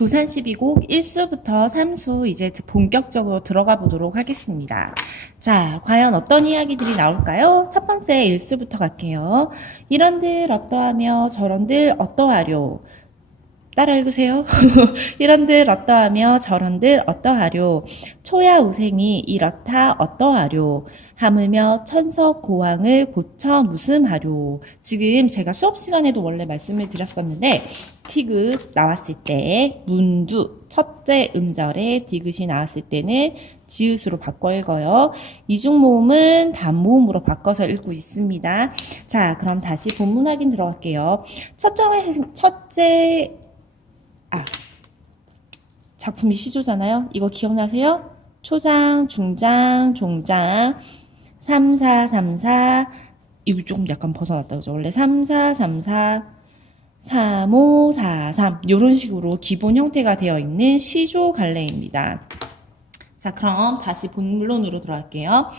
도산 12곡 1수부터 3수 이제 본격적으로 들어가 보도록 하겠습니다. 자, 과연 어떤 이야기들이 나올까요? 첫 번째 1수부터 갈게요. 이런들 어떠하며 저런들 어떠하려. 따라 읽으세요. 이런들 어떠하며 저런들 어떠하려. 초야우생이 이렇다 어떠하려. 하물며 천석고왕을 고쳐 무슨하려. 지금 제가 수업 시간에도 원래 말씀을 드렸었는데 티귿 나왔을 때 문두 첫째 음절에 디귿이 나왔을 때는 지읒으로 바꿔 읽어요. 이중모음은 단모음으로 바꿔서 읽고 있습니다. 자, 그럼 다시 본문 확인 들어갈게요. 첫째 작품이 시조잖아요. 이거 기억나세요? 초장, 중장, 종장, 3, 4, 3, 4 이거 조금 약간 벗어났다 그죠? 원래 3, 4, 3, 4 3, 5, 4, 3 이런 식으로 기본 형태가 되어 있는 시조 갈래입니다. 자, 그럼 다시 본론으로 들어갈게요.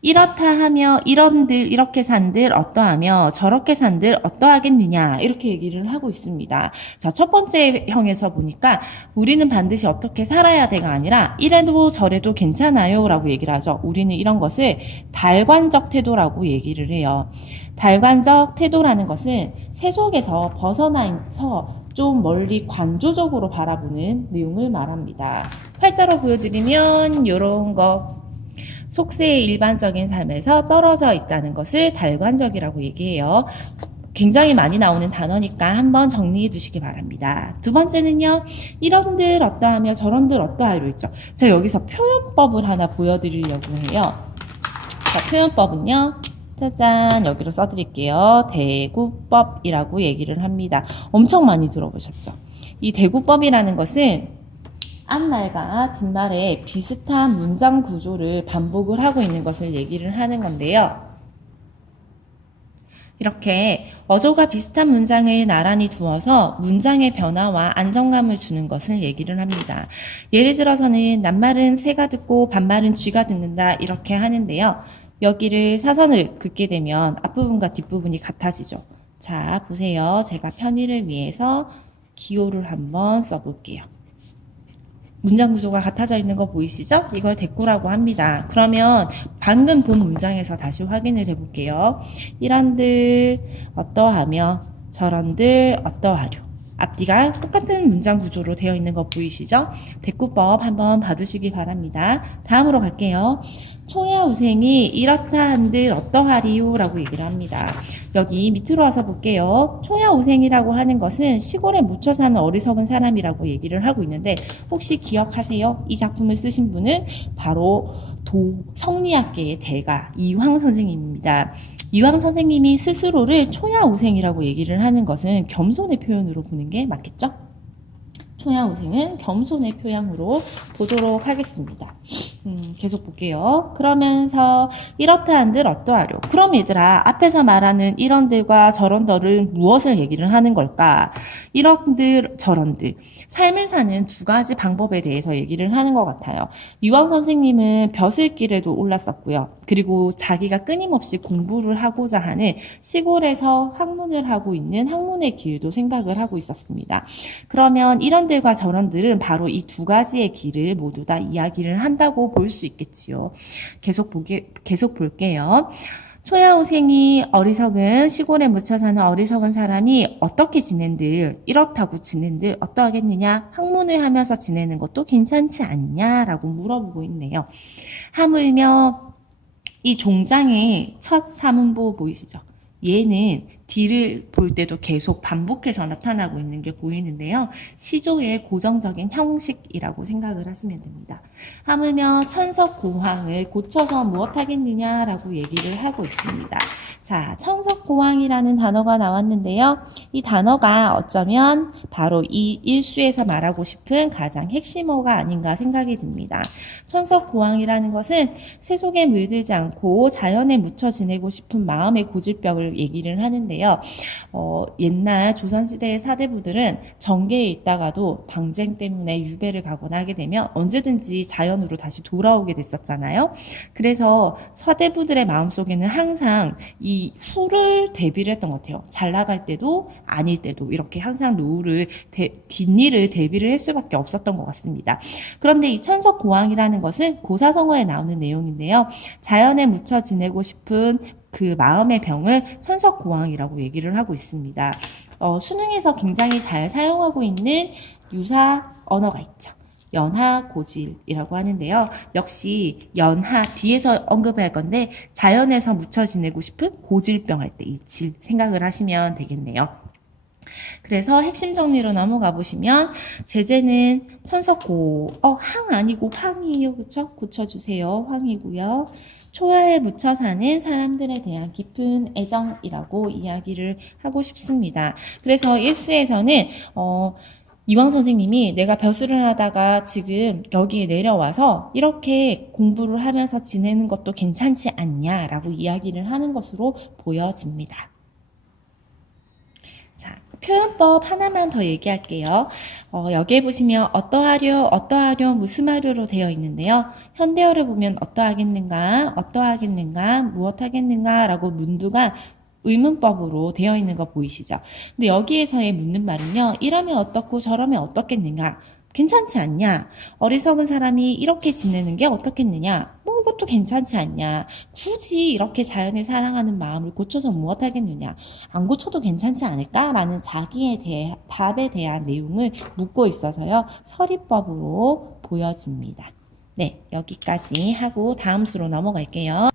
이렇다 하며 이런들 이렇게 산들 어떠하며 저렇게 산들 어떠하겠느냐 이렇게 얘기를 하고 있습니다. 자, 첫 번째 형에서 보니까 우리는 반드시 어떻게 살아야 돼가 아니라 이래도 저래도 괜찮아요 라고 얘기를 하죠. 우리는 이런 것을 달관적 태도라고 얘기를 해요. 달관적 태도라는 것은 세속에서 벗어나서 좀 멀리 관조적으로 바라보는 내용을 말합니다. 활자로 보여드리면 이런 거 속세의 일반적인 삶에서 떨어져 있다는 것을 달관적이라고 얘기해요. 굉장히 많이 나오는 단어니까 한번 정리해 두시기 바랍니다. 두 번째는요. 이런들 어떠하며 저런들 어떠하려 있죠. 제가 여기서 표현법을 하나 보여드리려고 해요. 자, 표현법은요. 짜잔 여기로 써드릴게요. 대구법이라고 얘기를 합니다. 엄청 많이 들어보셨죠? 이 대구법이라는 것은 앞말과 뒷말에 비슷한 문장 구조를 반복을 하고 있는 것을 얘기를 하는 건데요. 이렇게 어조가 비슷한 문장을 나란히 두어서 문장의 변화와 안정감을 주는 것을 얘기를 합니다. 예를 들어서는 낱말은 새가 듣고 반말은 쥐가 듣는다 이렇게 하는데요. 여기를 사선을 긋게 되면 앞부분과 뒷부분이 같아지죠. 자, 보세요. 제가 편의를 위해서 기호를 한번 써볼게요. 문장 구조가 같아져 있는 거 보이시죠? 이걸 대꾸라고 합니다. 그러면 방금 본 문장에서 다시 확인을 해볼게요. 이런들 어떠하며 저런들 어떠하려. 앞뒤가 똑같은 문장 구조로 되어 있는 거 보이시죠? 대꾸법 한번 봐두시기 바랍니다. 다음으로 갈게요. 초야우생이 이렇다 한들 어떠하리요 라고 얘기를 합니다. 여기 밑으로 와서 볼게요. 초야우생이라고 하는 것은 시골에 묻혀 사는 어리석은 사람이라고 얘기를 하고 있는데 혹시 기억하세요? 이 작품을 쓰신 분은 바로 성리학계의 대가 이황 선생님입니다. 이황 선생님이 스스로를 초야우생이라고 얘기를 하는 것은 겸손의 표현으로 보는 게 맞겠죠? 초야우생은 겸손의 표현으로 보도록 하겠습니다. 계속 볼게요. 그러면서 이렇다 한들 어떠하려. 그럼 얘들아 앞에서 말하는 이런들과 저런들을 무엇을 얘기를 하는 걸까? 이런들 저런들 삶을 사는 두 가지 방법에 대해서 얘기를 하는 것 같아요. 이황 선생님은 벼슬길에도 올랐었고요. 그리고 자기가 끊임없이 공부를 하고자 하는 시골에서 학문을 하고 있는 학문의 길도 생각을 하고 있었습니다. 그러면 이런들과 저런들은 바로 이 두 가지의 길을 모두 다 이야기를 한다고 볼 수 있겠지요. 계속 볼게요. 초야우생이 어리석은 시골에 묻혀 사는 어리석은 사람이 어떻게 지낸들 이렇다고 지낸들 어떠하겠느냐 학문을 하면서 지내는 것도 괜찮지 않냐라고 물어보고 있네요. 하물며 이 종장의 첫 사문보 보이시죠? 얘는 뒤를 볼 때도 계속 반복해서 나타나고 있는 게 보이는데요. 시조의 고정적인 형식이라고 생각을 하시면 됩니다. 하물며 천석고황을 고쳐서 무엇하겠느냐라고 얘기를 하고 있습니다. 자, 천석고황이라는 단어가 나왔는데요. 이 단어가 어쩌면 바로 이 일수에서 말하고 싶은 가장 핵심어가 아닌가 생각이 듭니다. 천석고황이라는 것은 세속에 물들지 않고 자연에 묻혀 지내고 싶은 마음의 고질병을 얘기를 하는데요. 하는데요. 옛날 조선시대의 사대부들은 정계에 있다가도 경쟁 때문에 유배를 가거나 하게 되면 언제든지 자연으로 다시 돌아오게 됐었잖아요. 그래서 사대부들의 마음속에는 항상 이 후를 대비를 했던 것 같아요. 잘 나갈 때도 아닐 때도 이렇게 항상 노후를 뒷일을 대비를 할 수밖에 없었던 것 같습니다. 그런데 이 천석고왕이라는 것은 고사성어에 나오는 내용인데요. 자연에 묻혀 지내고 싶은 그 마음의 병을 천석고왕이라고 얘기를 하고 있습니다. 수능에서 굉장히 잘 사용하고 있는 유사 언어가 있죠. 연하고질이라고 하는데요. 역시 연하 뒤에서 언급할 건데 자연에서 묻혀 지내고 싶은 고질병 할 때 이 질 생각을 하시면 되겠네요. 그래서 핵심 정리로 넘어가 보시면 제재는 천석고 항 아니고 황이에요. 그쵸? 고쳐주세요. 황이고요. 초하에 묻혀 사는 사람들에 대한 깊은 애정이라고 이야기를 하고 싶습니다. 그래서 일수에서는 이황 선생님이 내가 벼슬을 하다가 지금 여기에 내려와서 이렇게 공부를 하면서 지내는 것도 괜찮지 않냐라고 이야기를 하는 것으로 보여집니다. 자, 표현법 하나만 더 얘기할게요. 여기에 보시면 어떠하려, 무슨 하려로 되어 있는데요. 현대어를 보면 어떠하겠는가, 무엇하겠는가 라고 문두가 의문법으로 되어 있는 거 보이시죠? 근데 여기에서의 묻는 말은요. 이러면 어떻고 저러면 어떻겠는가? 괜찮지 않냐? 어리석은 사람이 이렇게 지내는 게 어떻겠느냐? 뭐 이것도 괜찮지 않냐? 굳이 이렇게 자연을 사랑하는 마음을 고쳐서 무엇하겠느냐? 안 고쳐도 괜찮지 않을까? 라는 자기의 답에 대한 내용을 묻고 있어서요. 서리법으로 보여집니다. 네, 여기까지 하고 다음 수로 넘어갈게요.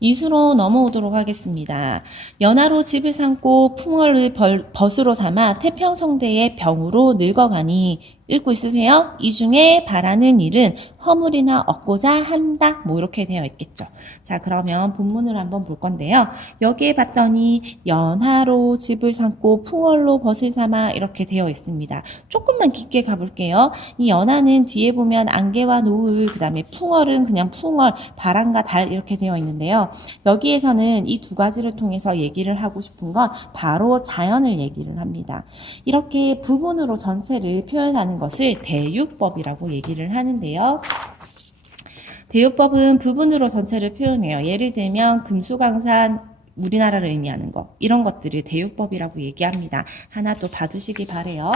이수로 넘어오도록 하겠습니다. 연하로 집을 삼고 풍월을 벗으로 삼아 태평성대의 병으로 늙어가니 읽고 있으세요? 이 중에 바라는 일은 허물이나 얻고자 한다. 뭐 이렇게 되어 있겠죠. 자, 그러면 본문을 한번 볼 건데요. 여기에 봤더니 연하로 집을 삼고 풍월로 벗을 삼아 이렇게 되어 있습니다. 조금만 깊게 가볼게요. 이 연하는 뒤에 보면 안개와 노을, 그 다음에 풍월은 그냥 풍월, 바람과 달 이렇게 되어 있는데요. 여기에서는 이 두 가지를 통해서 얘기를 하고 싶은 건 바로 자연을 얘기를 합니다. 이렇게 부분으로 전체를 표현하는 것을 대유법이라고 얘기를 하는데요. 대유법은 부분으로 전체를 표현해요. 예를 들면 금수강산, 우리나라를 의미하는 것, 이런 것들을 대유법이라고 얘기합니다. 하나 또 봐두시기 바래요.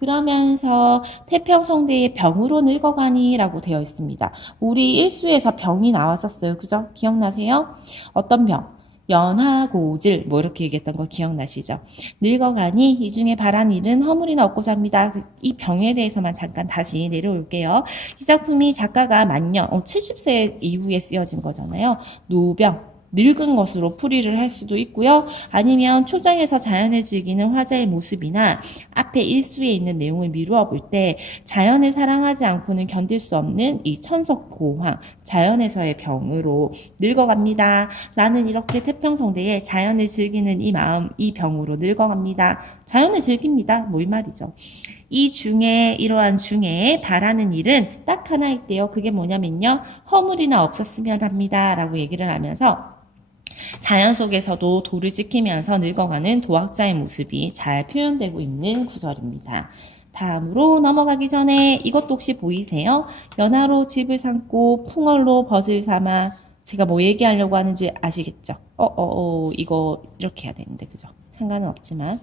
그러면서 태평성대의 병으로 늙어가니 라고 되어 있습니다. 우리 일수에서 병이 나왔었어요. 그죠? 기억나세요? 어떤 병? 연하고질 뭐 이렇게 얘기했던 거 기억나시죠? 늙어가니 이 중에 바란 일은 허물이나 얻고자 합니다. 이 병에 대해서만 잠깐 다시 내려올게요. 이 작품이 작가가 만년 70세 이후에 쓰여진 거잖아요. 노병 늙은 것으로 풀이를 할 수도 있고요. 아니면 초장에서 자연을 즐기는 화자의 모습이나 앞에 일수에 있는 내용을 미루어 볼 때 자연을 사랑하지 않고는 견딜 수 없는 이 천석고황, 자연에서의 병으로 늙어갑니다. 나는 이렇게 태평성대에 자연을 즐기는 이 마음, 이 병으로 늙어갑니다. 자연을 즐깁니다. 뭐 이 말이죠. 이 중에 이러한 중에 바라는 일은 딱 하나 있대요. 그게 뭐냐면요. 허물이나 없었으면 합니다. 라고 얘기를 하면서 자연 속에서도 도를 지키면서 늙어가는 도학자의 모습이 잘 표현되고 있는 구절입니다. 다음으로 넘어가기 전에 이것도 혹시 보이세요? 연하로 집을 삼고 풍월로 벗을 삼아 제가 뭐 얘기하려고 하는지 아시겠죠? 이거 이렇게 해야 되는데 그죠? 상관은 없지만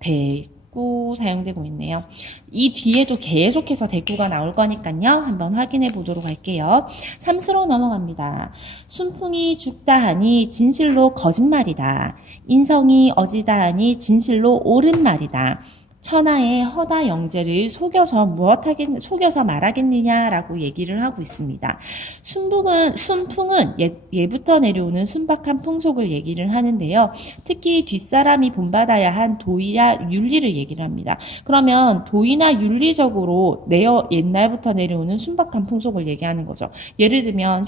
대구 사용되고 있네요. 이 뒤에도 계속해서 대구가 나올 거니까요. 한번 확인해 보도록 할게요. 3수로 넘어갑니다. 순풍이 죽다 하니 진실로 거짓말이다. 인성이 어지다 하니 진실로 옳은 말이다. 천하의 허다 영재를 속여서 말하겠느냐라고 얘기를 하고 있습니다. 순풍은 예부터 내려오는 순박한 풍속을 얘기를 하는데요. 특히 뒷사람이 본받아야 한 도의나 윤리를 얘기를 합니다. 그러면 도의나 윤리적으로 옛날부터 내려오는 순박한 풍속을 얘기하는 거죠. 예를 들면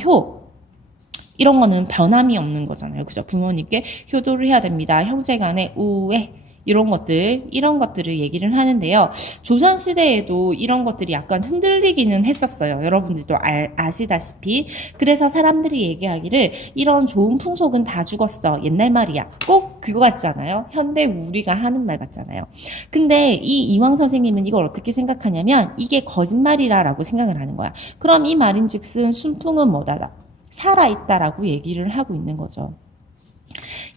이런 거는 변함이 없는 거잖아요. 그죠? 부모님께 효도를 해야 됩니다. 형제간에 우애 이런 것들을 얘기를 하는데요. 조선시대에도 이런 것들이 약간 흔들리기는 했었어요. 여러분들도 아시다시피. 그래서 사람들이 얘기하기를 이런 좋은 풍속은 다 죽었어. 옛날 말이야. 꼭 그거 같잖아요. 현대 우리가 하는 말 같잖아요. 근데 이 이황 선생님은 이걸 어떻게 생각하냐면 이게 거짓말이라고 생각을 하는 거야. 그럼 이 말인즉슨 순풍은 뭐다? 살아있다라고 얘기를 하고 있는 거죠.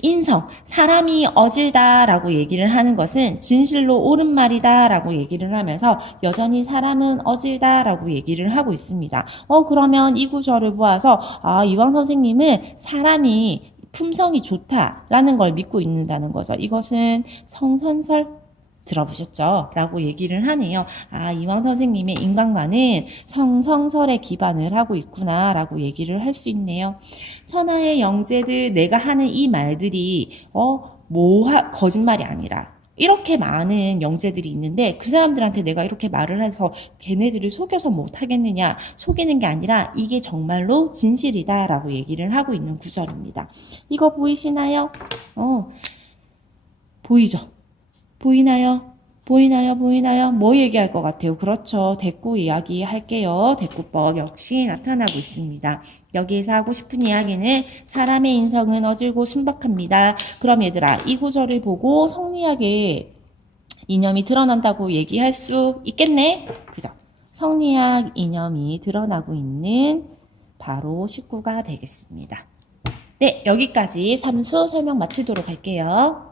인성, 사람이 어질다라고 얘기를 하는 것은 진실로 옳은 말이다라고 얘기를 하면서 여전히 사람은 어질다라고 얘기를 하고 있습니다. 그러면 이 구절을 보아서 이황 선생님은 사람이 품성이 좋다라는 걸 믿고 있는다는 거죠. 이것은 성선설 들어보셨죠? 라고 얘기를 하네요. 이황 선생님의 인간관은 성성설에 기반을 하고 있구나 라고 얘기를 할 수 있네요. 천하의 영재들 내가 하는 이 말들이 거짓말이 아니라 이렇게 많은 영재들이 있는데 그 사람들한테 내가 이렇게 말을 해서 걔네들을 속여서 못하겠느냐, 속이는 게 아니라 이게 정말로 진실이다 라고 얘기를 하고 있는 구절입니다. 이거 보이시나요? 보이죠? 보이나요? 보이나요? 뭐 얘기할 것 같아요? 그렇죠. 대꾸 이야기 할게요. 대꾸법 역시 나타나고 있습니다. 여기에서 하고 싶은 이야기는 사람의 인성은 어질고 순박합니다. 그럼 얘들아, 이 구절을 보고 성리학의 이념이 드러난다고 얘기할 수 있겠네? 그죠? 성리학 이념이 드러나고 있는 바로 19가 되겠습니다. 네, 여기까지 삼수 설명 마치도록 할게요.